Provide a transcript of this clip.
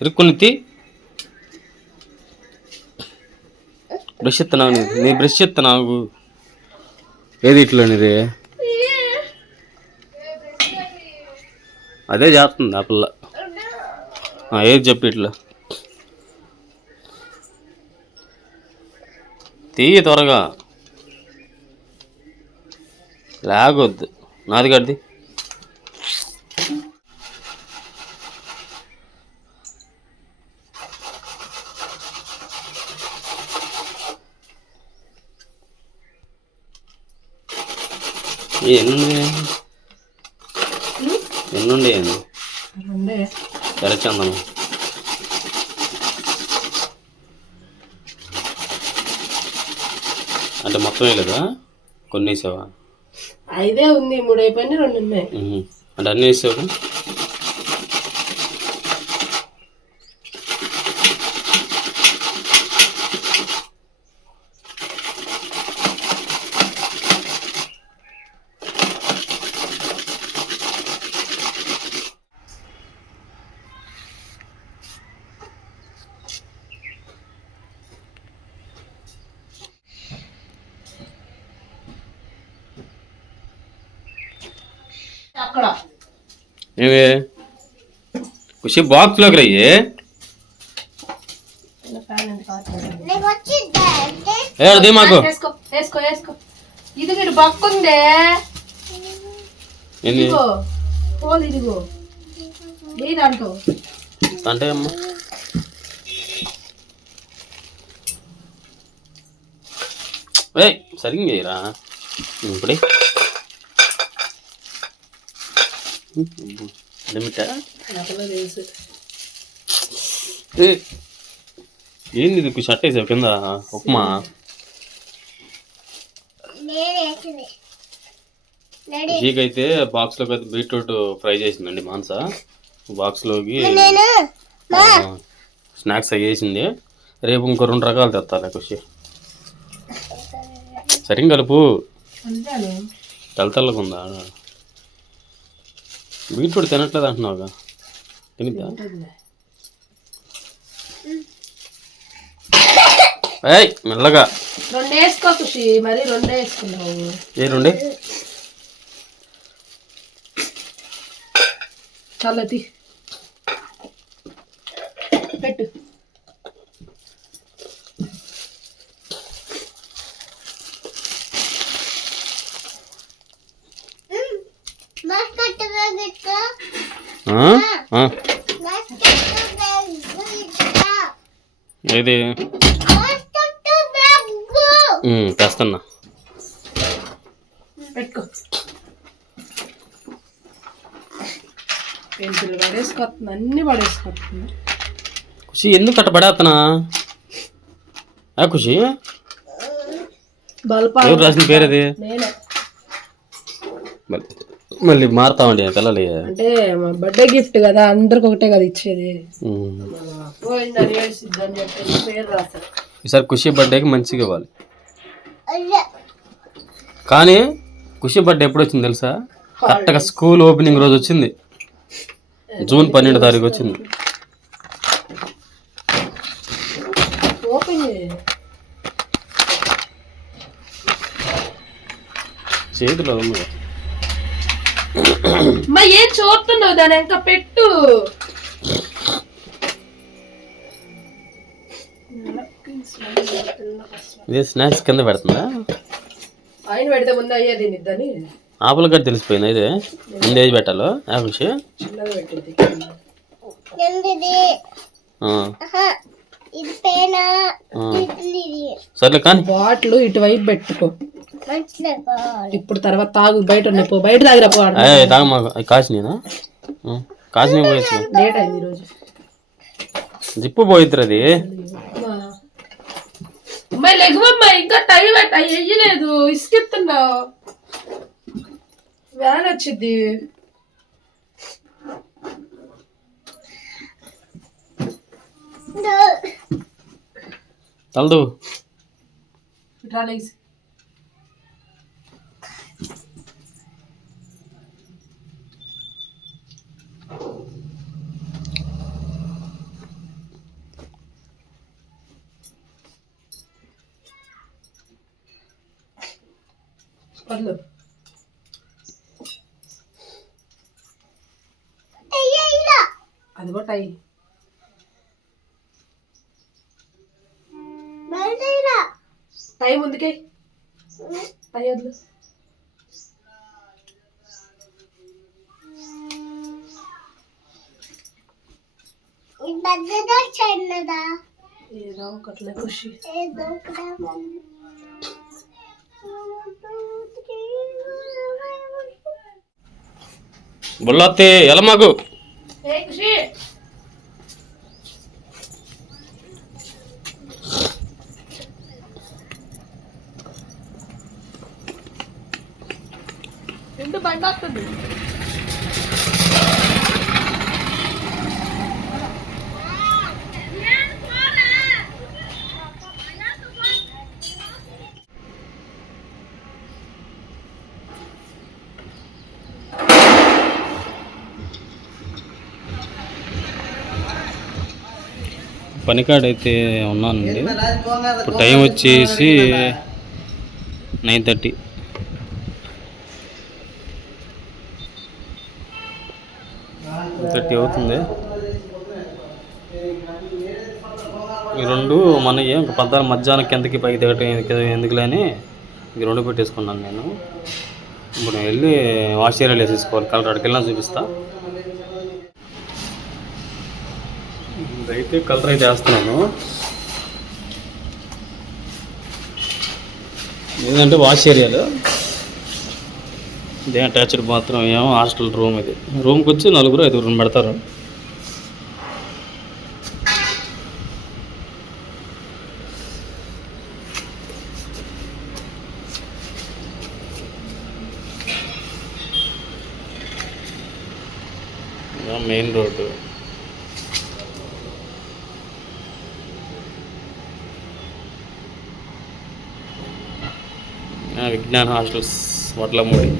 ఇరుక్కుని తీ బ్రష్ ఎత్తున్నావు నీ నీ బ్రష్ ఏది ఇట్లా నీది అదే చేస్తుంది ఆ పిల్ల. ఆ, ఏది చెప్పి ఇట్లా. తీయి త్వరగా. లాగొద్దు. నాది గడ్ది ఎన్ని ఎన్నుండే? ఉండే ఎర్రచందనం అంటే మొత్తం వేయలేదా కొన్ని వేసావా ఐదే ఉంది మూడు అయిపోయినాయి రెండు ఉన్నాయి. అంటే అన్నీ వేసావు అక్కడ. ఏమే? ఖుషి బాక్స్లోకి రయ్యి మాకు. వేసుకో వేసుకో వేసుకో. ఇది మీరు బక్కుందే ఏంది? ఇదిగో పోలు ఇదిగో. ఏ దాంట్లో అంటే అమ్మ. సరిగ్గా చేయరా? ఇప్పుడే లిమిటా అక్కడ తెలుసు ఏ, ఏంది ఇది? షర్ట్ వేసావు కింద? ఉప్మా? అయితే బాక్స్లోకి అయితే బీట్రూట్ ఫ్రై చేసిందండి మాంస బాక్స్లోకి స్నాక్స్ అవి వేసింది రేపు ఇంకో రెండు రకాలు తెస్తాలే ఖుషి. సరిగ్గా కలుపు. అంతేను? తెల్ల తెల్లగా ఉందా? బీట్రూట్ తినట్లేదు అంటున్నావుగా. తినిద్దా. ఏయ్ మెల్లగా. రెండు వేసుకో ఖుషి మరి రెండు వేసుకున్నావు ఏ రెండే? చల్లతి పెట్టు ఆ? ఆ. ఏది? తెస్తున్నా. పెట్టుకో. పెన్సిల్ పడేసుకొస్తుంది అన్ని పడేసుకొస్తుంది. ఖుషి ఎందుకు అట్ట పడేస్తున్నా ఆ ఖుషి? బల్పా ఎవరు రాసిన పేరు అది? నేనే. మళ్ళీ మారుతామండి పిల్లలు అంటే మా బర్త్డే గిఫ్ట్ కదా అందరికి ఒకటే కదా ఇచ్చేది. ఈసారి ఖుషి బర్త్డేకి మంచిగా ఇవ్వాలి. కానీ ఖుషి బర్త్డే ఎప్పుడు వచ్చింది తెలుసా? కరెక్ట్గా స్కూల్ ఓపెనింగ్ రోజు వచ్చింది. జూన్ పన్నెండు తారీఖు వచ్చింది. చేతిలో ఉంది. అమ్మా ఏం చూస్తున్నావు? దాని ఇంకా పెట్టు. ఇదే స్నాక్స్ కింద పెడుతుందా? ఆయన పెడితే ముందు అయ్యే తినిద్దని ఆపల గడ్డ తెలిసిపోయింది అయితే ముందు ఏది పెట్టాలో? ఆ ఖుషి చిన్నగా పెట్టింది. ఆ. ఆ. సర్లే కానీ బాటిల్ ఇటువైపు పెట్టుకో. ఇప్పుడు తర్వాత తాగు బయట ఉన్నాయి పో బయట తాగిరా పో తాగ అవి కాసినేనా కాసిన పోయచ్చు లేట్ అయింది ఈరోజు జిప్పు పోయిద్ది అది. అమ్మాయి లెగువమ్మా ఇంకా టైం పెట్ట వెయ్యలేదు ఇసుకెత్తున్నావు వ్యాన్ వచ్చింది తలదు. ఇట్లా లేసి వదలు అది కూడా టై టై ముందుకే టై వదులు ఏదో ఒకట్లే ఖుషి బుల్లత్తి ఎలమాగు ఏ ఎలా మాకు? బండి వస్తుంది. పనికాడైతే ఉన్నానండి. ఇప్పుడు టైం వచ్చేసి నైన్ థర్టీ. థర్టీ అవుతుంది. ఈ రెండు మనకి ఒక పద్నాలుగు మధ్యాహ్నం కిందకి పైకి దిగటం ఎందుకు- ఈ రెండు పెట్టేసుకున్నాను నేను. ఇప్పుడు నేను వెళ్ళి వాష్ ఏరియాలో వేసేసుకోవాలి కలర్ అక్కడికి వెళ్ళినా చూపిస్తా. ఇదైతే కలర్ అయితే వేస్తున్నాను. ఏంటంటే వాష్ ఏరియాలో. ఇదే అటాచ్డ్ మాత్రం ఏమో హాస్టల్ రూమ్ ఇది. రూమ్కి వచ్చి నలుగురు ఐదుగురు పెడతారు. Main road. Vignan hostels Vadlamudi.